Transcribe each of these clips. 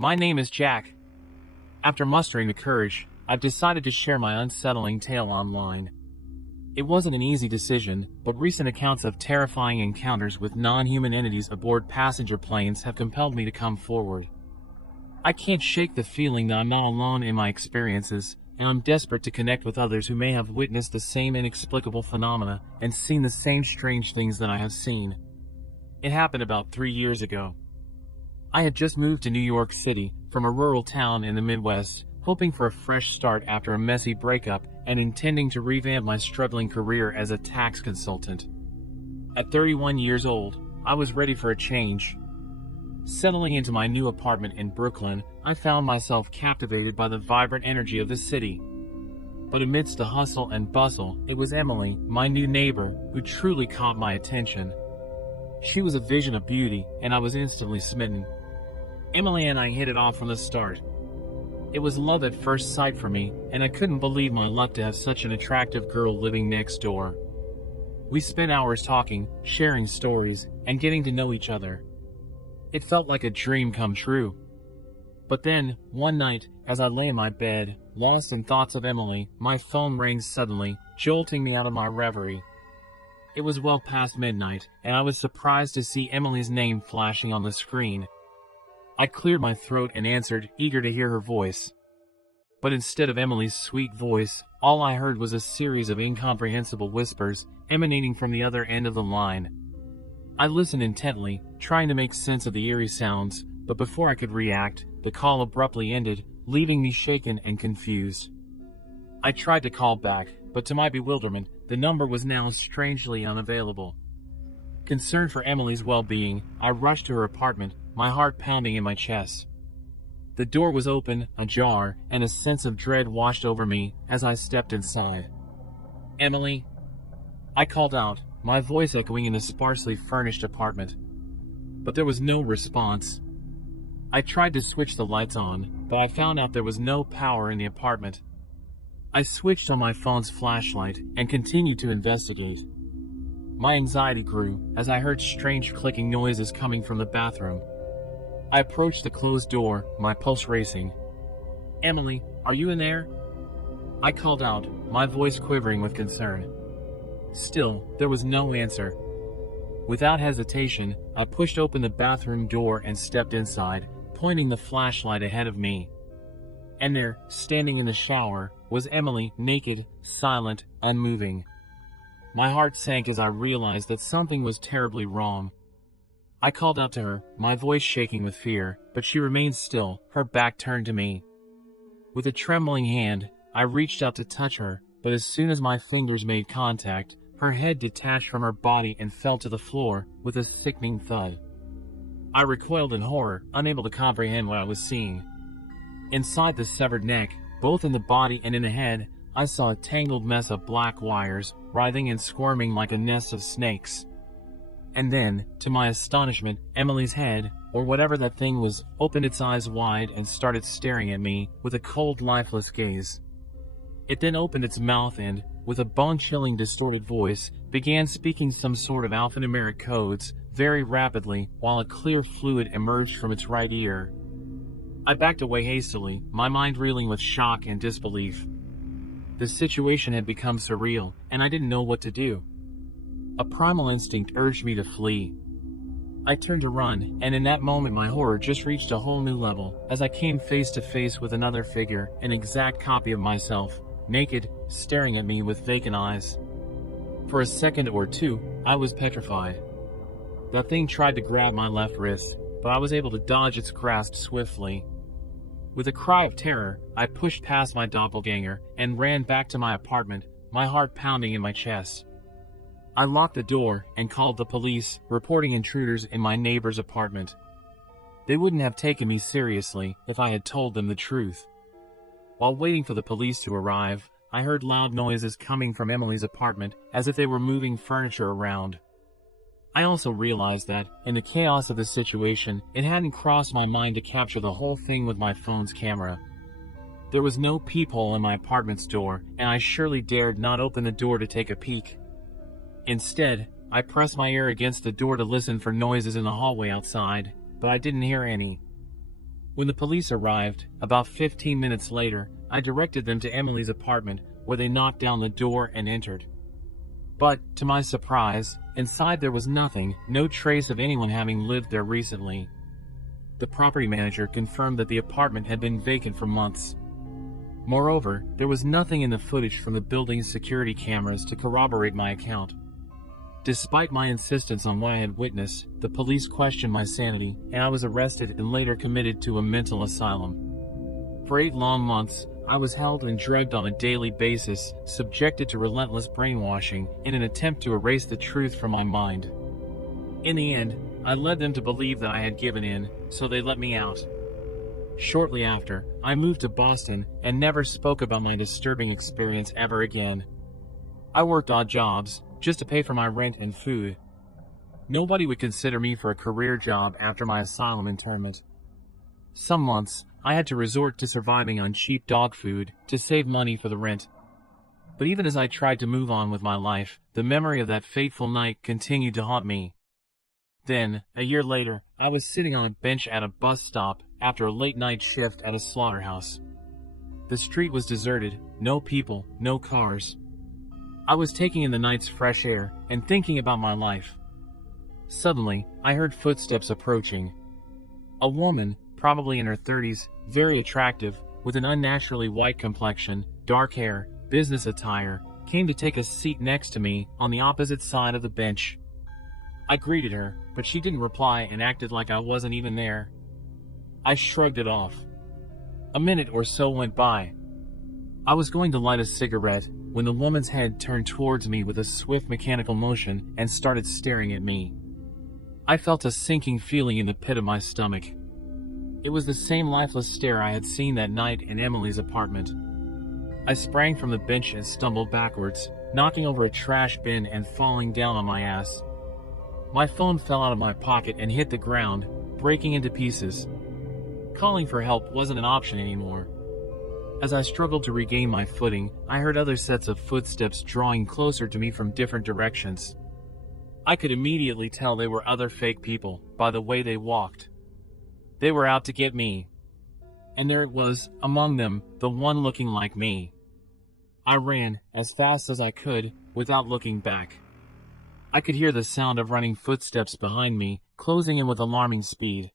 My name is Jack. After mustering the courage, I've decided to share my unsettling tale online. It wasn't an easy decision, but recent accounts of terrifying encounters with non-human entities aboard passenger planes have compelled me to come forward. I can't shake the feeling that I'm not alone in my experiences, and I'm desperate to connect with others who may have witnessed the same inexplicable phenomena and seen the same strange things that I have seen. It happened about 3 years ago. I had just moved to New York City from a rural town in the Midwest, hoping for a fresh start after a messy breakup and intending to revamp my struggling career as a tax consultant. At 31 years old, I was ready for a change. Settling into my new apartment in Brooklyn, I found myself captivated by the vibrant energy of the city. But amidst the hustle and bustle, it was Emily, my new neighbor, who truly caught my attention. She was a vision of beauty, and I was instantly smitten. Emily and I hit it off from the start. It was love at first sight for me, and I couldn't believe my luck to have such an attractive girl living next door. We spent hours talking, sharing stories, and getting to know each other. It felt like a dream come true. But then, one night, as I lay in my bed, lost in thoughts of Emily, my phone rang suddenly, jolting me out of my reverie. It was well past midnight, and I was surprised to see Emily's name flashing on the screen. I cleared my throat and answered, eager to hear her voice. But instead of Emily's sweet voice, all I heard was a series of incomprehensible whispers emanating from the other end of the line. I listened intently, trying to make sense of the eerie sounds, but before I could react, the call abruptly ended, leaving me shaken and confused. I tried to call back, but to my bewilderment, the number was now strangely unavailable. Concerned for Emily's well-being, I rushed to her apartment, my heart pounding in my chest. The door was open, ajar, and a sense of dread washed over me as I stepped inside. "Emily?" I called out, my voice echoing in the sparsely furnished apartment. But there was no response. I tried to switch the lights on, but I found out there was no power in the apartment. I switched on my phone's flashlight and continued to investigate. My anxiety grew as I heard strange clicking noises coming from the bathroom. I approached the closed door, my pulse racing. "Emily, are you in there?" I called out, my voice quivering with concern. Still, there was no answer. Without hesitation, I pushed open the bathroom door and stepped inside, pointing the flashlight ahead of me. And there, standing in the shower, was Emily, naked, silent, unmoving. My heart sank as I realized that something was terribly wrong. I called out to her, my voice shaking with fear, but she remained still, her back turned to me. With a trembling hand, I reached out to touch her, but as soon as my fingers made contact, her head detached from her body and fell to the floor with a sickening thud. I recoiled in horror, unable to comprehend what I was seeing. Inside the severed neck, both in the body and in the head, I saw a tangled mess of black wires, writhing and squirming like a nest of snakes. And then, to my astonishment, Emily's head, or whatever that thing was, opened its eyes wide and started staring at me with a cold, lifeless gaze. It then opened its mouth and, with a bone-chilling, distorted voice, began speaking some sort of alphanumeric codes, very rapidly, while a clear fluid emerged from its right ear. I backed away hastily, my mind reeling with shock and disbelief. The situation had become surreal, and I didn't know what to do. A primal instinct urged me to flee. I turned to run, and in that moment my horror just reached a whole new level, as I came face to face with another figure, an exact copy of myself, naked, staring at me with vacant eyes. For a second or two, I was petrified. That thing tried to grab my left wrist, but I was able to dodge its grasp swiftly. With a cry of terror, I pushed past my doppelganger and ran back to my apartment, my heart pounding in my chest. I locked the door and called the police, reporting intruders in my neighbor's apartment. They wouldn't have taken me seriously if I had told them the truth. While waiting for the police to arrive, I heard loud noises coming from Emily's apartment as if they were moving furniture around. I also realized that, in the chaos of the situation, it hadn't crossed my mind to capture the whole thing with my phone's camera. There was no peephole in my apartment's door, and I surely dared not open the door to take a peek. Instead, I pressed my ear against the door to listen for noises in the hallway outside, but I didn't hear any. When the police arrived, about 15 minutes later, I directed them to Emily's apartment, where they knocked down the door and entered. But, to my surprise, inside there was nothing, no trace of anyone having lived there recently. The property manager confirmed that the apartment had been vacant for months. Moreover, there was nothing in the footage from the building's security cameras to corroborate my account. Despite my insistence on what I had witnessed, the police questioned my sanity, and I was arrested and later committed to a mental asylum. For 8 long months, I was held and drugged on a daily basis, subjected to relentless brainwashing in an attempt to erase the truth from my mind. In the end, I led them to believe that I had given in, so they let me out. Shortly after, I moved to Boston and never spoke about my disturbing experience ever again. I worked odd jobs, just to pay for my rent and food. Nobody would consider me for a career job after my asylum internment. Some months, I had to resort to surviving on cheap dog food to save money for the rent. But even as I tried to move on with my life, the memory of that fateful night continued to haunt me. Then, a year later, I was sitting on a bench at a bus stop after a late-night shift at a slaughterhouse. The street was deserted, no people, no cars. I was taking in the night's fresh air and thinking about my life. Suddenly, I heard footsteps approaching. A woman, probably in her 30s, very attractive, with an unnaturally white complexion, dark hair, business attire, came to take a seat next to me on the opposite side of the bench. I greeted her, but she didn't reply and acted like I wasn't even there. I shrugged it off. A minute or so went by. I was going to light a cigarette when the woman's head turned towards me with a swift mechanical motion and started staring at me. I felt a sinking feeling in the pit of my stomach. It was the same lifeless stare I had seen that night in Emily's apartment. I sprang from the bench and stumbled backwards, knocking over a trash bin and falling down on my ass. My phone fell out of my pocket and hit the ground, breaking into pieces. Calling for help wasn't an option anymore. As I struggled to regain my footing, I heard other sets of footsteps drawing closer to me from different directions. I could immediately tell they were other fake people by the way they walked. They were out to get me. And there it was, among them, the one looking like me. I ran as fast as I could without looking back. I could hear the sound of running footsteps behind me, closing in with alarming speed.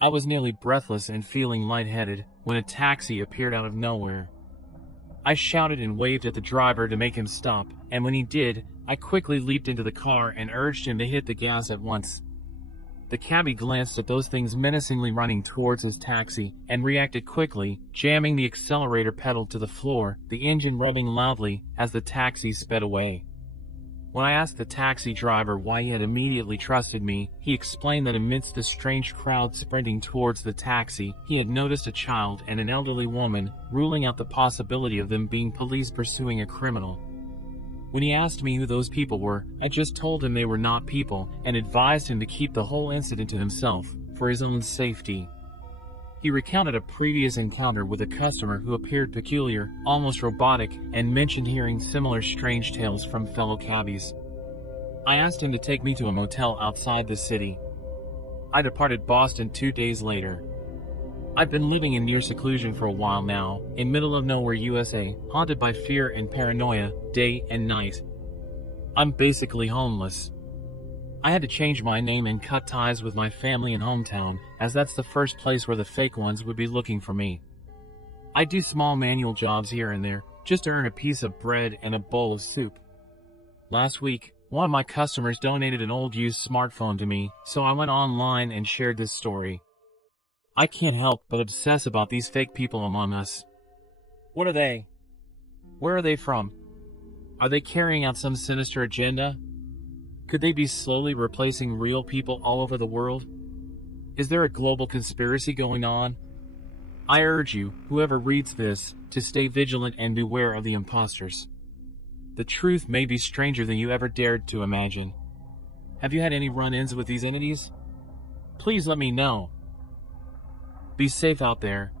I was nearly breathless and feeling lightheaded when a taxi appeared out of nowhere. I shouted and waved at the driver to make him stop, and when he did, I quickly leaped into the car and urged him to hit the gas at once. The cabbie glanced at those things menacingly running towards his taxi and reacted quickly, jamming the accelerator pedal to the floor, the engine revving loudly as the taxi sped away. When I asked the taxi driver why he had immediately trusted me, he explained that amidst the strange crowd sprinting towards the taxi, he had noticed a child and an elderly woman, ruling out the possibility of them being police pursuing a criminal. When he asked me who those people were, I just told him they were not people and advised him to keep the whole incident to himself, for his own safety. He recounted a previous encounter with a customer who appeared peculiar, almost robotic, and mentioned hearing similar strange tales from fellow cabbies. I asked him to take me to a motel outside the city. I departed Boston 2 days later. I've been living in near seclusion for a while now, in middle of nowhere USA, haunted by fear and paranoia, day and night. I'm basically homeless. I had to change my name and cut ties with my family and hometown, as that's the first place where the fake ones would be looking for me. I do small manual jobs here and there, just to earn a piece of bread and a bowl of soup. Last week, one of my customers donated an old used smartphone to me, so I went online and shared this story. I can't help but obsess about these fake people among us. What are they? Where are they from? Are they carrying out some sinister agenda? Could they be slowly replacing real people all over the world? Is there a global conspiracy going on? I urge you, whoever reads this, to stay vigilant and beware of the impostors. The truth may be stranger than you ever dared to imagine. Have you had any run-ins with these entities? Please let me know. Be safe out there.